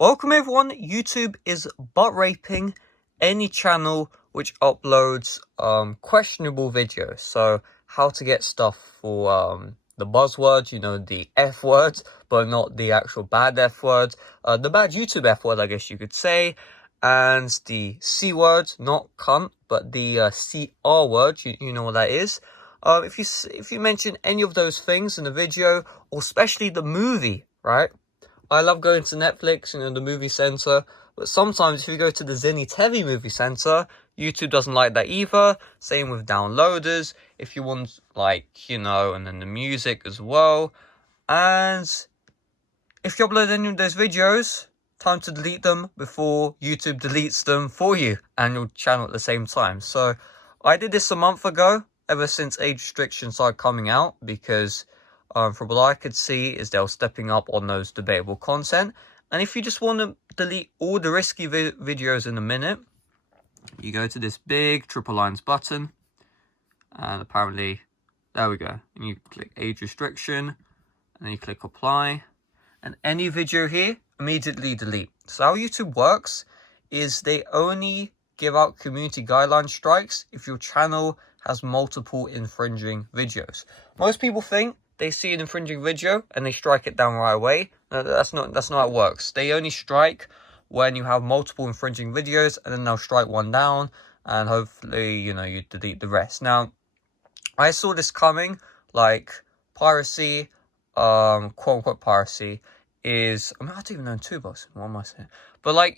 Welcome everyone. YouTube is butt raping any channel which uploads questionable videos. So how to get stuff for the buzzwords, the F words, but not the actual bad F words. The bad YouTube F word, I guess you could say, and the C word, not cunt, but the CR word. You know what that is. If you mention any of those things in the video, or especially the movie, right? I love going to Netflix, the movie center, but sometimes if you go to the Zenny Tevi movie center, YouTube doesn't like that either. Same with downloaders, if you want, and then the music as well. And if you upload any of those videos, time to delete them before YouTube deletes them for you and your channel at the same time. So I did this a month ago, ever since age restrictions started coming out, because from what I could see is they were stepping up on those debatable content. And if you just want to delete all the risky videos in a minute, you go to this big triple lines button, and apparently, there we go. And you click age restriction, and then you click apply, and any video here, immediately delete. So how YouTube works is they only give out community guideline strikes if your channel has multiple infringing videos. Most people think they see an infringing video and they strike it down right away. No, that's not how it works. They only strike when you have multiple infringing videos, and then they'll strike one down, and hopefully, you delete the rest. Now, I saw this coming, like piracy, quote unquote piracy, is, I don't even know in Toolbox, what am I saying? But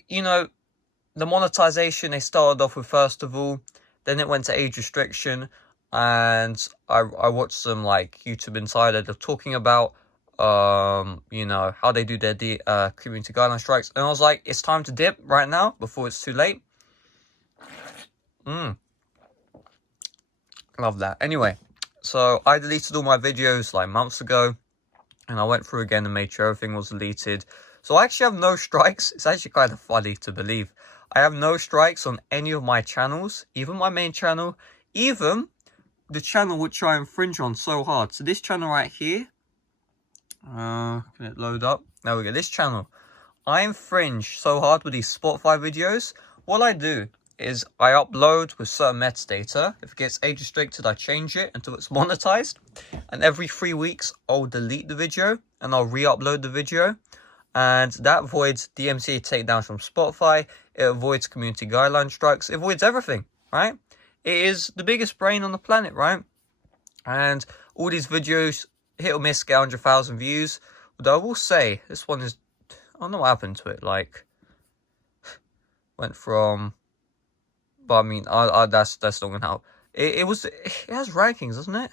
the monetization, they started off with, first of all, then it went to age restriction, and I watched some YouTube Insider, they're talking about how they do their community guideline strikes, and I was like, it's time to dip right now before it's too late. Love that. Anyway, so I deleted all my videos months ago, and I went through again and made sure everything was deleted. So I actually have no strikes. It's actually kind of funny to believe. I have no strikes on any of my channels, even my main channel, even the channel which I infringe on so hard. So this channel right here, can it load up? There we go. This channel, I infringe so hard with these Spotify videos. What I do is I upload with certain metadata. If it gets age restricted, I change it until it's monetized. And every 3 weeks, I'll delete the video and I'll re-upload the video. And that avoids DMCA takedowns from Spotify. It avoids community guideline strikes. It avoids everything, right? It is the biggest brain on the planet, right? And all these videos, hit or miss, get 100,000 views. Although I will say, this one is, I don't know what happened to it. Went from, but I mean, that's not gonna help. It has rankings, doesn't it?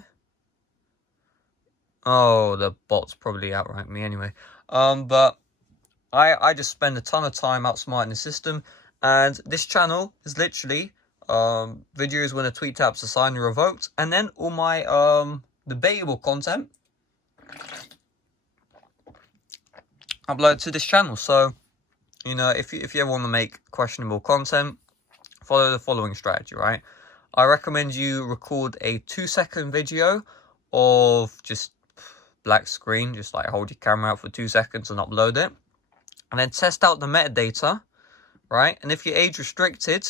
Oh, the bots probably outranked me anyway. But I just spend a ton of time outsmarting the system, and this channel is literally videos when a tweet taps a sign are revoked, and then all my debatable content upload to this channel. So if you ever want to make questionable content, follow the following strategy, right? I recommend you record a 2-second video of just black screen, just hold your camera out for 2 seconds and upload it, and then test out the metadata, right? And if you're age restricted,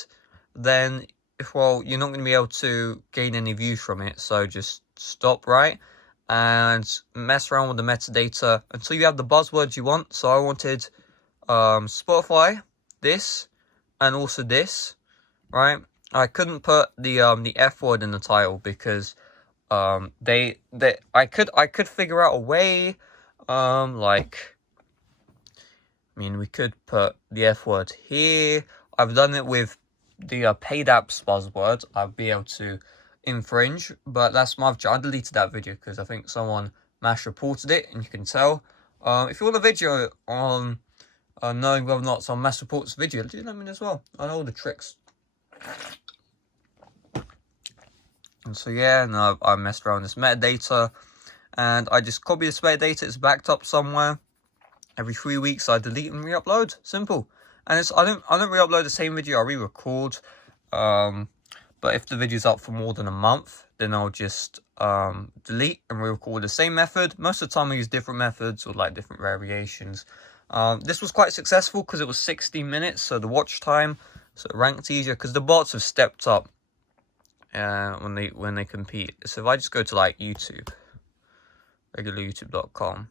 then you're not going to be able to gain any views from it, so just stop, right? And mess around with the metadata until you have the buzzwords you want. So I wanted Spotify, this, and also this, right? I couldn't put the F word in the title because I could figure out a way, we could put the F word here. I've done it with the paid apps buzzword. I'll be able to infringe, but that's my I deleted that video because I think someone mass reported it, and you can tell. If you want a video on knowing whether or not someone mass reports a video, do let me know as well. I know all the tricks. And so yeah, no, I messed around with this metadata, and I just copy this metadata. It's backed up somewhere. Every 3 weeks, I delete and re-upload. Simple. And I don't re-upload the same video. I re-record. But if the video's up for more than a month, then I'll just delete and re-record the same method. Most of the time, I use different methods or different variations. This was quite successful because it was 60 minutes, so the watch time, so it ranked easier because the bots have stepped up when they compete. So if I just go to like YouTube, regular youtube.com,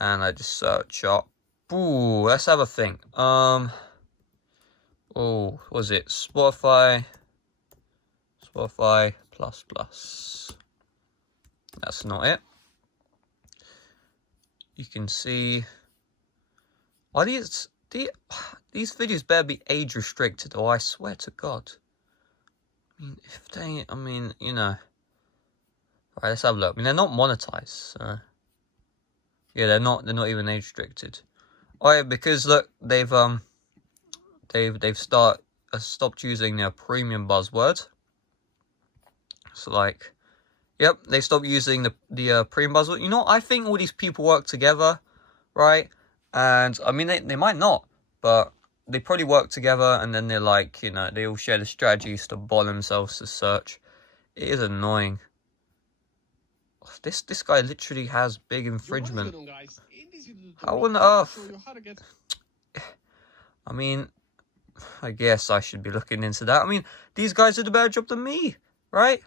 and I just search up, ooh, let's have a think. Oh, was it Spotify plus. That's not it. You can see, are these videos better be age restricted, or I swear to God. I mean, you know. Alright, let's have a look. I mean, they're not monetized, so yeah, they're not even age restricted. Oh yeah, because look, they've stopped using their premium buzzword. So like, yep, they stopped using the premium buzzword. You know, I think all these people work together, right? And I mean, they might not, but they probably work together, and then they're like, you know, they all share the strategies to bond themselves to search. It is annoying. This guy literally has big infringement. How on earth? I mean, I guess I should be looking into that. I mean, these guys did a better job than me, right?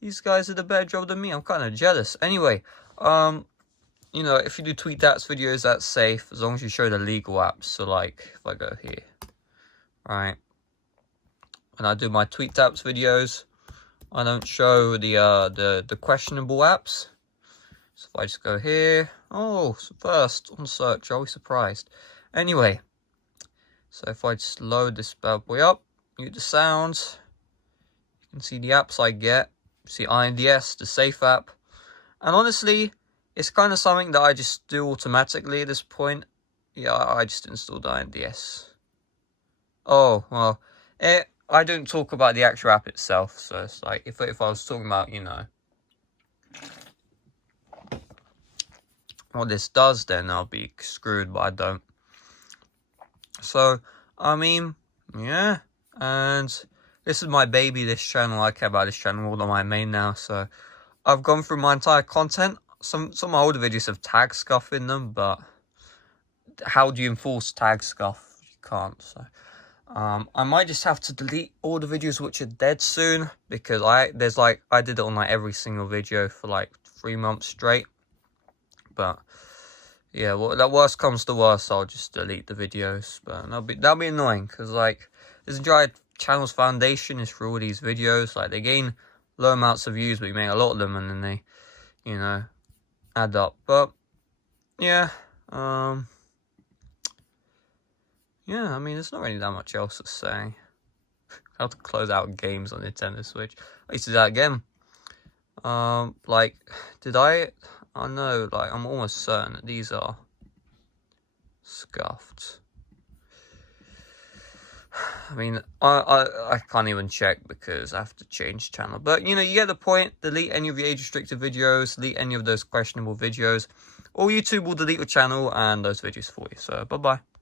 These guys did a better job than me. I'm kind of jealous. Anyway, you know, if you do tweet apps videos, that's safe as long as you show the legal apps. So like, if I go here, right, and I do my tweet apps videos, I don't show the questionable apps. So if I just go here, oh, first on search, are we surprised? Anyway, so if I just load this bad boy up, mute the sounds, you can see the apps I get. See iOS, the safe app, and honestly, it's kind of something that I just do automatically at this point. Yeah, I just installed iOS. Oh well, I don't talk about the actual app itself, so it's like if I was talking about, you know, what this does, then I'll be screwed, but I don't. So I mean, yeah, and this is my baby, this channel. I care about this channel more than my main now. So I've gone through my entire content. Some of my older videos have tag scuff in them, but how do you enforce tag scuff? You can't. So I might just have to delete all the videos which are dead soon, because I did it on like every single video for like 3 months straight. But yeah, well, that worst comes to worst, I'll just delete the videos. But that'll be annoying, because like this entire channel's foundation is for all these videos. Like they gain low amounts of views, but you make a lot of them, and then they, you know, add up. But yeah, yeah, I mean, there's not really that much else to say. How to close out games on Nintendo Switch. I used to do that again. Like, did I know, like, I'm almost certain that these are scuffed. I mean, I can't even check because I have to change channel. But, you know, you get the point. Delete any of your age-restricted videos. Delete any of those questionable videos. Or YouTube will delete your channel and those videos for you. So, bye-bye.